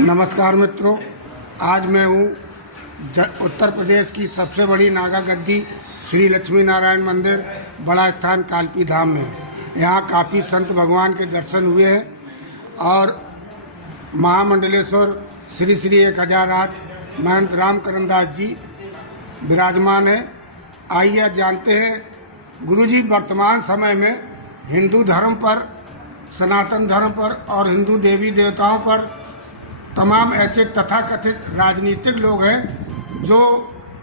नमस्कार मित्रों, आज मैं हूँ उत्तर प्रदेश की सबसे बड़ी नागा गद्दी श्री लक्ष्मी नारायण मंदिर बड़ा स्थान कालपी धाम में। यहाँ काफ़ी संत भगवान के दर्शन हुए हैं और महामंडलेश्वर श्री श्री 1008 महंत राम करनदास जी विराजमान है। आइए जानते हैं गुरुजी वर्तमान समय में हिंदू धर्म पर, सनातन धर्म पर और हिंदू देवी देवताओं पर तमाम ऐसे तथाकथित राजनीतिक लोग हैं जो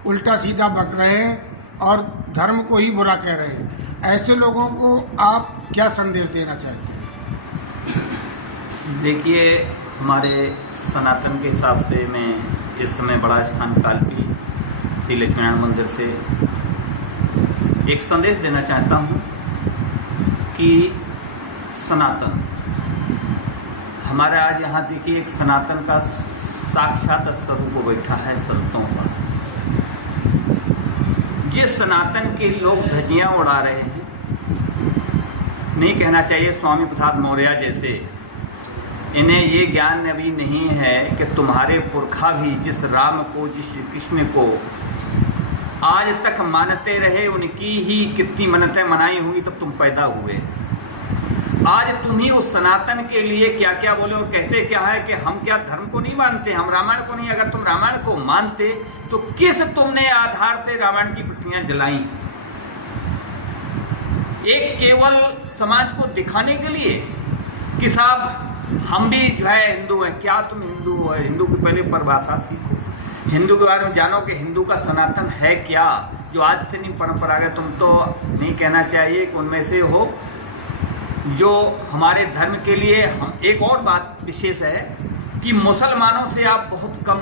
उल्टा सीधा बक रहे हैं और धर्म को ही बुरा कह रहे हैं। ऐसे लोगों को आप क्या संदेश देना चाहते हैं? देखिए, हमारे सनातन के हिसाब से मैं इस समय बड़ा स्थान कालपी श्री लक्ष्मी नारायण मंदिर से एक संदेश देना चाहता हूँ कि सनातन हमारा आज यहाँ देखिए एक सनातन का साक्षात स्वरूप बैठा है संतों का। जिस सनातन के लोग धज्जियाँ उड़ा रहे हैं, नहीं कहना चाहिए स्वामी प्रसाद मौर्य जैसे, इन्हें ये ज्ञान अभी नहीं है कि तुम्हारे पुरखा भी जिस राम को, जिस कृष्ण को आज तक मानते रहे, उनकी ही कितनी मन्नतें मनाई होंगी तब तुम पैदा हुए। आज तुम ही उस सनातन के लिए क्या क्या बोले और कहते क्या है कि हम क्या धर्म को नहीं मानते, हम रामायण को नहीं। अगर तुम रामायण को मानते तो किस तुमने आधार से रामायण की प्रतियां जलाई? एक केवल समाज को दिखाने के लिए कि साहब हम भी जो है हिंदू हैं। क्या तुम हिंदू हो? हिंदू की पहले परिभाषा सीखो, हिंदू के बारे में जानो कि हिंदू का सनातन है क्या, जो आज से नहीं परंपरागत। तुम तो नहीं कहना चाहिए कि उनमें से हो जो हमारे धर्म के लिए। हम एक और बात विशेष है कि मुसलमानों से आप बहुत कम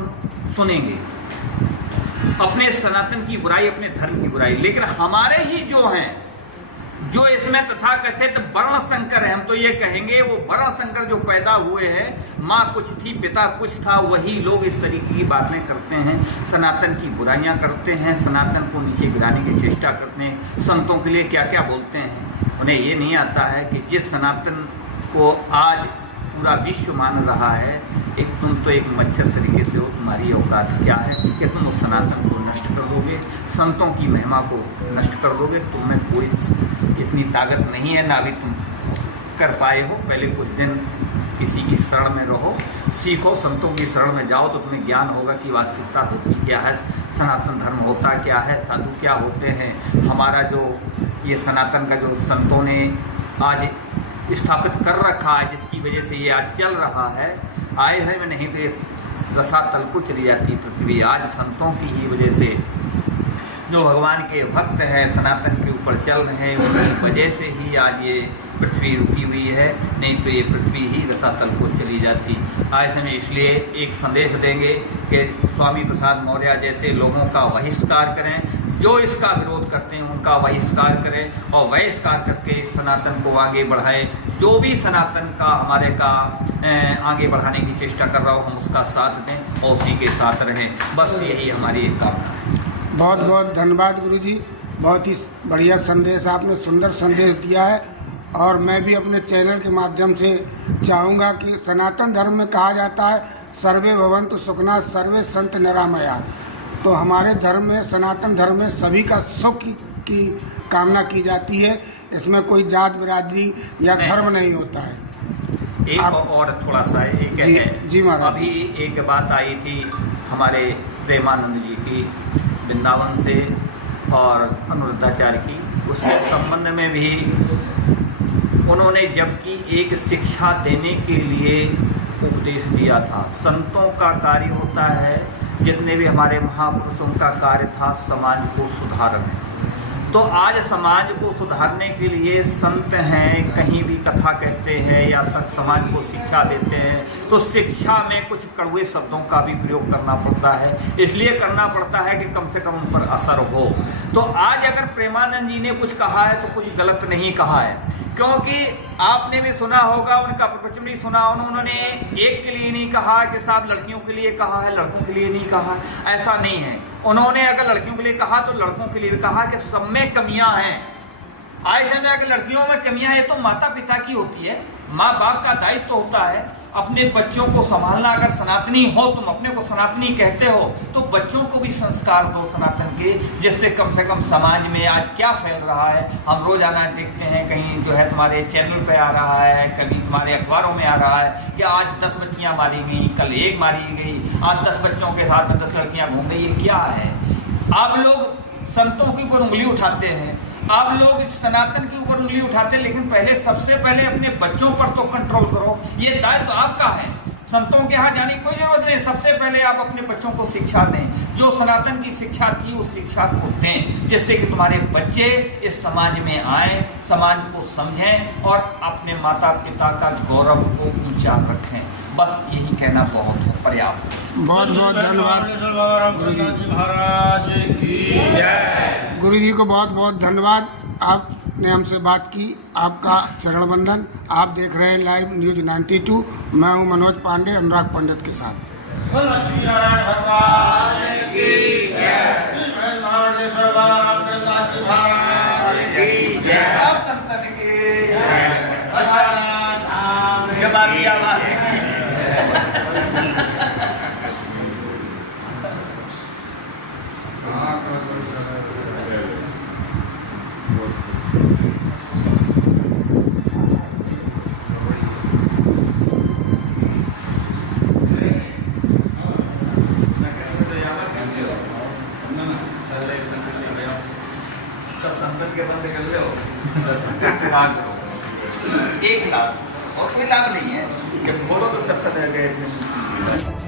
सुनेंगे अपने सनातन की बुराई, अपने धर्म की बुराई, लेकिन हमारे ही जो हैं, जो इसमें तथाकथित वर्ण संकर है, हम तो ये कहेंगे वो वर्ण संकर जो पैदा हुए हैं, माँ कुछ थी पिता कुछ था, वही लोग इस तरीके की बातें करते हैं, सनातन की बुराइयां करते हैं, सनातन को नीचे गिराने की चेष्टा करते हैं, संतों के लिए क्या क्या बोलते हैं। उन्हें ये नहीं आता है कि जिस सनातन को आज पूरा विश्व मान रहा है, एक तुम तो एक मच्छर तरीके से हो, तुम्हारी औकात क्या है कि तुम उस सनातन को नष्ट कर दोगे, संतों की महिमा को नष्ट कर दोगे। तुम्हें कोई इतनी ताकत नहीं है, ना भी तुम कर पाए हो। पहले कुछ दिन किसी की शरण में रहो, सीखो, संतों की शरण में जाओ तो तुम्हें ज्ञान होगा कि वास्तविकता होती क्या है, सनातन धर्म होता क्या है, साधु क्या होते हैं। हमारा जो ये सनातन का जो संतों ने आज स्थापित कर रखा है, जिसकी वजह से ये आज चल रहा है, आए हैं में नहीं तो ये रसातल को चली जाती पृथ्वी। आज संतों की ही वजह से जो भगवान के भक्त हैं, सनातन के ऊपर चल रहे हैं, उनकी वजह से ही आज ये पृथ्वी रुकी हुई है, नहीं तो ये पृथ्वी ही रसातल को चली जाती। आज हमें इसलिए एक संदेश देंगे कि स्वामी प्रसाद मौर्य जैसे लोगों का बहिष्कार करें, जो इसका विरोध करते हैं उनका बहिष्कार करें और बहिष्कार करके सनातन को आगे बढ़ाएं। जो भी सनातन का हमारे का आगे बढ़ाने की चेष्टा कर रहा हो, हम उसका साथ दें और उसी के साथ रहें। बस यही हमारी एक कामना है। बहुत बहुत धन्यवाद गुरुजी, बहुत ही बढ़िया संदेश, आपने सुंदर संदेश दिया है। और मैं भी अपने चैनल के माध्यम से चाहूँगा कि सनातन धर्म में कहा जाता है सर्वे भवन्तु सुखिनः सर्वे सन्तु निरामया। तो हमारे धर्म में, सनातन धर्म में सभी का सुख की कामना की जाती है। इसमें कोई जात बिरादरी या धर्म नहीं होता है। एक और थोड़ा सा एक है जी महाराज। अभी एक बात आई थी हमारे प्रेमानंद जी की वृंदावन से और अनुरुद्धाचार्य की, उसके संबंध में भी उन्होंने जबकि एक शिक्षा देने के लिए उपदेश दिया था। संतों का कार्य होता है, जितने भी हमारे महापुरुषों का कार्य था समाज को सुधारने। तो आज समाज को सुधारने के लिए संत हैं, कहीं भी कथा कहते हैं या समाज को शिक्षा देते हैं, तो शिक्षा में कुछ कड़वे शब्दों का भी प्रयोग करना पड़ता है। इसलिए करना पड़ता है कि कम से कम उन पर असर हो। तो आज अगर प्रेमानंद जी ने कुछ कहा है तो कुछ गलत नहीं कहा है, क्योंकि आपने भी सुना होगा, उनका प्रवचन भी सुना, उन्होंने एक के लिए नहीं कहा कि साहब लड़कियों के लिए कहा है, लड़कों के लिए नहीं कहा, ऐसा नहीं है। उन्होंने अगर लड़कियों के लिए कहा तो लड़कों के लिए भी कहा कि सब में कमियां हैं। आज समय अगर लड़कियों में कमियां हैं तो माता पिता की होती है, माँ बाप का दायित्व तो होता है अपने बच्चों को संभालना। अगर सनातनी हो, तुम अपने को सनातनी कहते हो, तो बच्चों को भी संस्कार दो सनातन के, जिससे कम से कम समाज में आज क्या फैल रहा है हम रोजाना देखते हैं। कहीं जो है तुम्हारे चैनल पे आ रहा है, कभी तुम्हारे अखबारों में आ रहा है कि आज 10 बच्चियां मारी गई, कल 1 मारी गई, आज 10 बच्चों के साथ में 10 लड़कियां घूम गई। ये क्या है? आप लोग संतों के ऊपर उंगली उठाते हैं, आप लोग सनातन के ऊपर उंगली उठाते हैं, लेकिन पहले सबसे पहले अपने बच्चों पर तो कंट्रोल करो। ये दायित्व आपका है, संतों के यहाँ जाने की कोई जरूरत नहीं। सबसे पहले आप अपने बच्चों को शिक्षा दें, जो सनातन की शिक्षा थी उस शिक्षा को दें, जिससे कि तुम्हारे बच्चे इस समाज में आए, समाज को समझें और अपने माता पिता का गौरव को ऊंचा रखें। बस यही कहना बहुत है, पर्याप्त है। बहुत बहुत धन्यवाद गुरु जी को बहुत बहुत धन्यवाद। आपने हमसे बात की, आपका चरण वंदन। आप देख रहे हैं लाइव न्यूज 92। मैं हूं मनोज पांडे, अनुराग पंडित के साथ। संसद के बंद कर लो 1 लाख और कोई लाभ नहीं है, जब खोलो तो तब तक गए।